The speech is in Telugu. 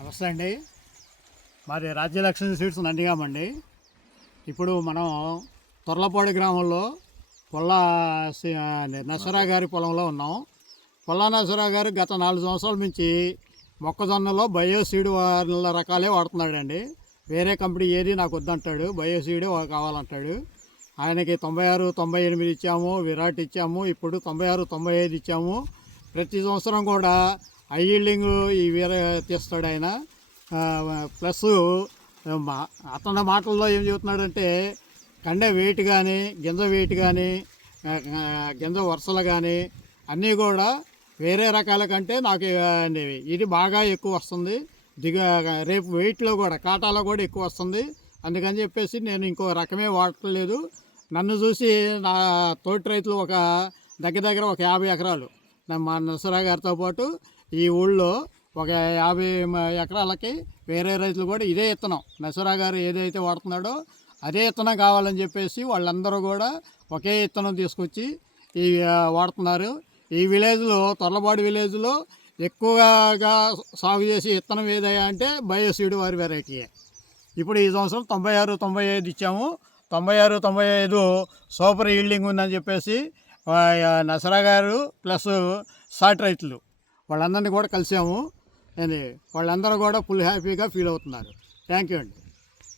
నమస్తే అండి. మాది రాజ్యలక్ష్మి సీడ్స్ నందిగామండి. ఇప్పుడు మనం తొర్లపాడు గ్రామంలో పొల్లా నరసరావు గారి పొలంలో ఉన్నాం. పొల్లా నరసరావు గారు గత 4 సంవత్సరాల నుంచి మొక్కజొన్నలో బయోసీడ్ రకాలే వాడుతున్నాడండి. వేరే కంపెనీ ఏది నాకు వద్దంటాడు, బయోసీడే కావాలంటాడు. ఆయనకి 96, 98 ఇచ్చాము, విరాట్ ఇచ్చాము, ఇప్పుడు 96, 95 ఇచ్చాము. ప్రతి సంవత్సరం కూడా హై ఈల్డింగ్ ఈ వేరే తీస్తాడు ఆయన. ప్లస్ అతని మాటల్లో ఏం చెబుతున్నాడంటే కండె వెయిట్ కానీ, గింజ వెయిట్ కానీ, గింజ వరుసలు కానీ అన్నీ కూడా వేరే రకాల కంటే నాకు ఇది బాగా ఎక్కువ వస్తుంది. రేపు వెయిట్లో కూడా కాటాలో కూడా ఎక్కువ వస్తుంది. అందుకని చెప్పేసి నేను ఇంకో రకమే వాడట్లేదు. నన్ను చూసి నా తోటి రైతులు దగ్గర ఒక 50 ఎకరాలు మా నరసరావు గారితో పాటు ఈ ఊళ్ళో ఒక 50 ఎకరాలకి వేరే రైతులు కూడా ఇదే విత్తనం నరసరావు గారు ఏదైతే వాడుతున్నాడో అదే విత్తనం కావాలని చెప్పేసి వాళ్ళందరూ కూడా ఒకే విత్తనం తీసుకొచ్చి ఈ వాడుతున్నారు. ఈ విలేజ్లో తొర్లపాడు విలేజ్లో ఎక్కువగా సాగు చేసే విత్తనం ఏదయ్యా అంటే బయోసీడ్ వారి వెరైటీయే. ఇప్పుడు ఈ సంవత్సరం 96, 95 ఇచ్చాము. 96, 95 సూపర్ ఈల్డింగ్ ఉందని చెప్పేసి నరసరావు గారు ప్లస్ సాటి రైతులు వాళ్ళందరినీ కూడా కలిసాము. వాళ్ళందరూ కూడా ఫుల్ హ్యాపీగా ఫీల్ అవుతున్నారు. థ్యాంక్ యూ అండి.